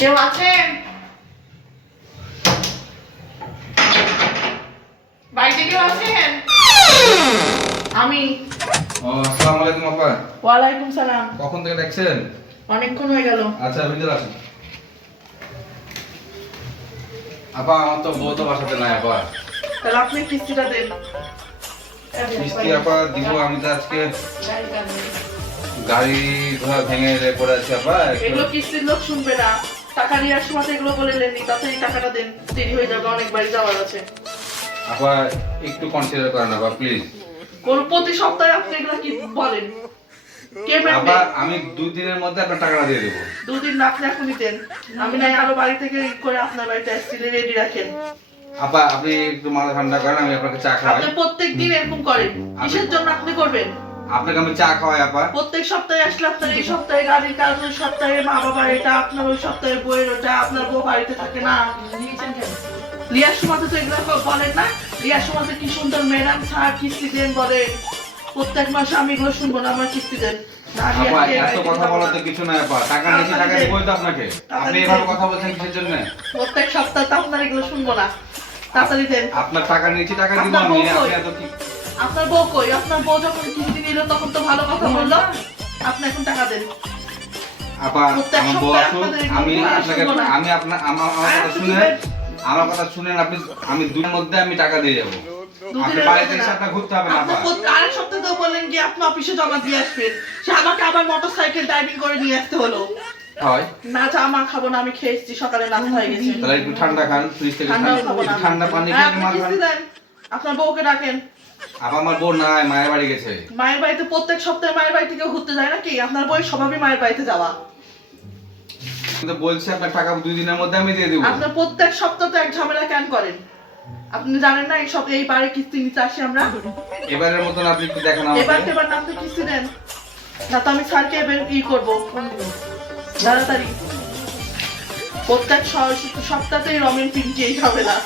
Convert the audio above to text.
কেউ আছেন বাড়িতে কেউ আছেন আমি। ও আসসালামু আলাইকুম আপা ওয়ালাইকুম সালাম। কখন থেকে দেখছেন অনেকক্ষণ হয়ে গেল। আচ্ছা ভিতরে আসুন। আপা আমার তো বউ তো বাসাতে নাই আপা তাহলে আপনি কিস্তিটা দেন। মিষ্টি আপা দিব আমি তো আজকে। গাড়ি ঘোড়া ভেঙে পড়ে আছি আপা এগুলো কিস্তির লোক শুনবে না। টাকা নেওয়ার সময় এগুলো বলে লেননি তাতে এই টাকাটা দেন দেরি হয়ে যাবে অনেক বাড়ি যাওয়ার আছে। আপা একটু কনসিডার করেন আপা প্লিজ কোন প্রতি সপ্তাহে আপনি এগুলো কি বলেন? আপা আমি দুই দিনের মধ্যে আপনার টাকাটা দিয়ে দেবো। দুদিন না আপনি এখনই দেন। আমি নাই আরও বাড়ি থেকে করে আপনার বাড়িতে আসছি রেডি রাখেন। আপা আপনি একটু মাথা ঠান্ডা করেন আমি আপনাকে চা খাওয়াই। আপনি প্রত্যেক দিন এরকম করেন। কিসের জন্য আপনি করবেন? আপনাকে আমি চা খাওয়াই আপা। প্রত্যেক সপ্তাহে আসলে আপনার এই সপ্তাহে গাড়ির কাজ ওই সপ্তাহে মা বাবার এটা আপনার ওই সপ্তাহে বইয়ের ওটা আপনার বউ বাড়িতে থাকে না। লিয়ার সময় তো এগুলো বলেন না। লিয়ার সময় তো কি সুন্দর ম্যাডাম স্যার কিস্তি দেন বলে। প্রত্যেক মাসে আমি এগুলো শুনব না আমার কিস্তি দেন। প্রত্যেক সপ্তাহে আপনার এগুলো শুনব না। তাড়াতাড়ি দেন। আপনার টাকা নিয়েছি টাকা দিব আমি আপনি এত কি আপনার বউ কই? আপনার বউ যখন কিস্তি নিল তখন তো ভালো কথা বলল। আপনি এখন টাকা দেন। আপা আমার বউ আসুক আমি আপনাকে আমি আপনার আমার আমার কথা শুনে। আমার কথা শুনেন আপনি আমি দুই মধ্যে আমি টাকা দিয়ে যাব। আপনি দুদিনের বাড়িতে মধ্যে এসে আপনার ঘুরতে হবে না আরেক সপ্তাহে তো বললেন যে আপনি অফিসে জমা দিয়ে আসবেন। সে আমাকে আবার মোটর সাইকেল ড্রাইভিং করে নিয়ে আসতে হলো। হয়। না চা আমার খাব না আমি খেয়ে এসেছি সকালে নাস্তা হয়ে গেছে। তাহলে একটু ঠান্ডা খান ফ্রিজ থেকে ঠান্ডা পানি হ্যাঁ, আপনার বউকে ডাকেন। আপা আমার বউ নাই মায়ের বাড়ি গেছে। মায়ের বাড়িতে প্রত্যেক সপ্তাহে মায়ের বাড়ি থেকে ঘুরতে যায় নাকি? আপনার বই স্বভাবই মায়ের বাড়িতে যাওয়া। কিন্তু বলছি আপনার টাকা দুই দিনের মধ্যে আমি দিয়ে দেবো। আপনার প্রত্যেক সপ্তাহে তো এক ঝামেলা কেন করেন? আপনি জানেন না এই সব এই বাড়ি কিস্তি নিতে আসি আমরা। এবারের মতন আপনি একটু দেখেন এবার আমাকে এবার না আপনি কিস্তি দেন। না তো আমি স্যারকে এবার ই করব। তাড়াতাড়ি। প্রত্যেক সপ্তাহতেই রমেন পিনকে এই ঝামেলা।